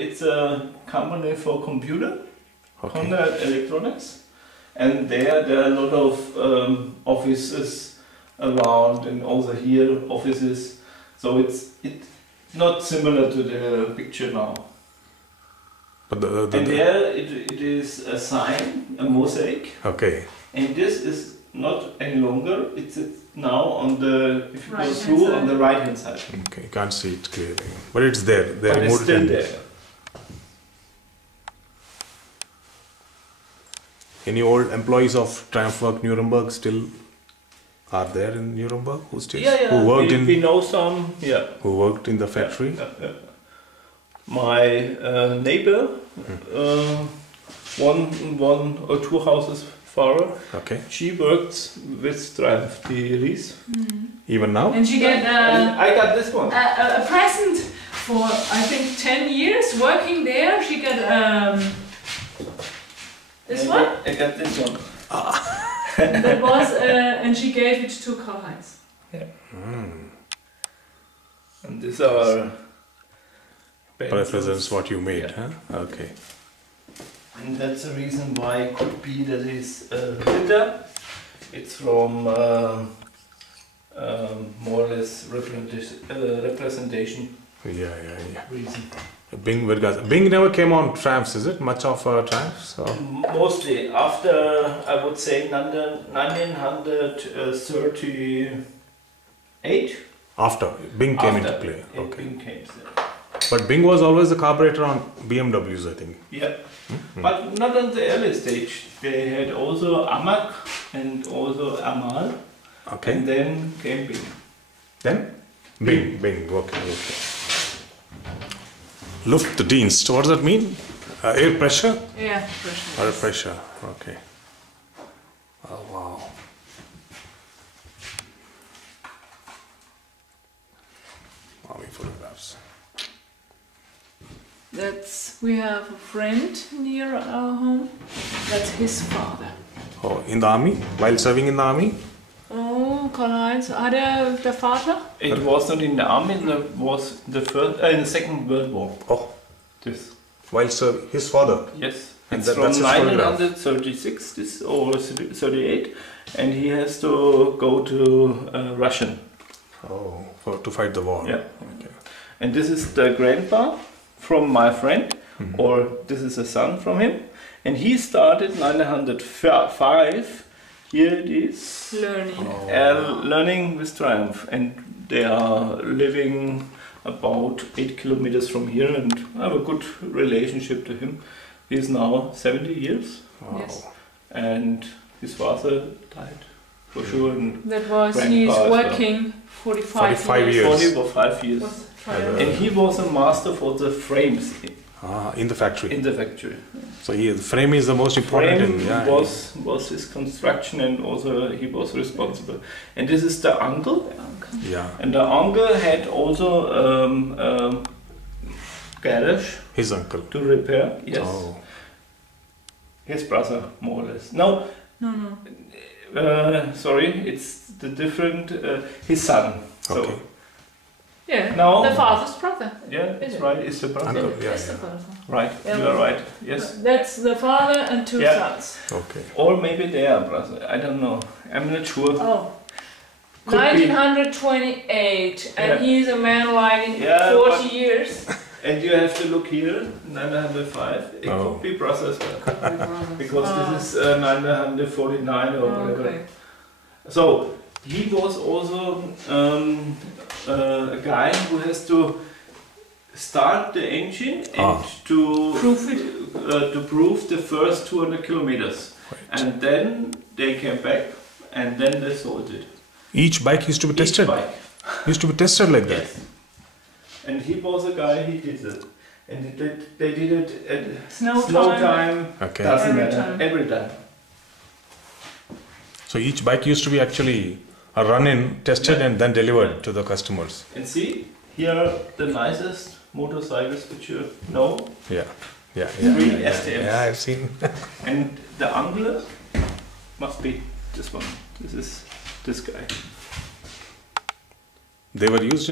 It's a company for computer, electronics, and there are a lot of offices around, and also here offices. So it's not similar to the picture now. But and there it is a sign, a mosaic. Okay. And this is not any longer. It's now on the, if you go through, side. on the right hand side. Okay, can't see it clearly. But it's there. They but removed it's still it. there. Any old employees of Triumph Werke Nurnberg still are there in Nuremberg? Who still who worked we know some. Yeah. Who worked in the factory? Yeah. My neighbor, one or two houses far. Okay. She worked with Triumph Werke. Even now? And she got I got this one. A present for I think 10 years working there. She got this one. I got this one. That was and she gave it to Karlheinz. Yeah. And these are represents what you made, yeah. Huh? Okay. And that's the reason why it could be that it's glitter. It's from more or less representation. Yeah. Reason. Bing never came on Triumphs, is it? Much of Triumphs? Mostly after, I would say, 1938. After Bing came into play. Yeah, okay. Bing came. But Bing was always the carburetor on BMWs, I think. Yeah. But not on the early stage. They had also Amag and also Amal. Okay. And then came Bing. Then? Bing. Okay. Luftdienst. What does that mean? Air pressure? Yeah, pressure. Air pressure. Okay. Oh wow. Army photographs. We have a friend near our home. That's his father. Oh, in the army? While serving in the army? Oh, Karlheinz. Der Vater? It was not in the army, it was in the Second World War. Oh. This. While serving, his father? Yes. And it's from 1936 this, or 38, and he has to go to Russian. Oh, to fight the war. Yeah. Okay. And this is the grandpa from my friend, or this is a son from him, and he started 1905. Here it is. Learning with Triumph, and they are living about 8 kilometers from here, and I have a good relationship to him. He is now 70 years. Wow. Yes. And his father died for sure. And that was he's working 45 years. 45 years. And he was a master for the frames. In the factory. In the factory. So the frame is the most important. Frame was his construction, and also he was responsible. And this is the uncle. Yeah. And the uncle had also garage. His uncle. To repair. Yes. Oh. His brother, more or less. No. Sorry, it's the different. His son. So. Okay. Yeah. Now, the father's brother. Yeah, that's right. It's the brother. Uncle, the brother. Right. Yeah, you are right. Yes. That's the father and two sons. Okay. Or maybe they are brother. I don't know. I'm not sure. Oh. Could 1928, and he's a man like in 40 years. And you have to look here, 905. It could be brothers, because this is 949 or whatever. Okay. So he was also a guy who has to start the engine and to prove the first 200 kilometers. Right. And then they came back, and then they sold it. Each bike used to be tested? Each bike. Used to be tested like that? Yes. And he was a guy, he did it. And they did it at snow time. Okay. Doesn't matter. Every time. So each bike used to be actually a run-in, tested and then delivered to the customers. And see, here are the nicest motorcycles which you know. Yeah. Three STMs. Yeah, I've seen. And the angler must be this one. This is this guy. They were used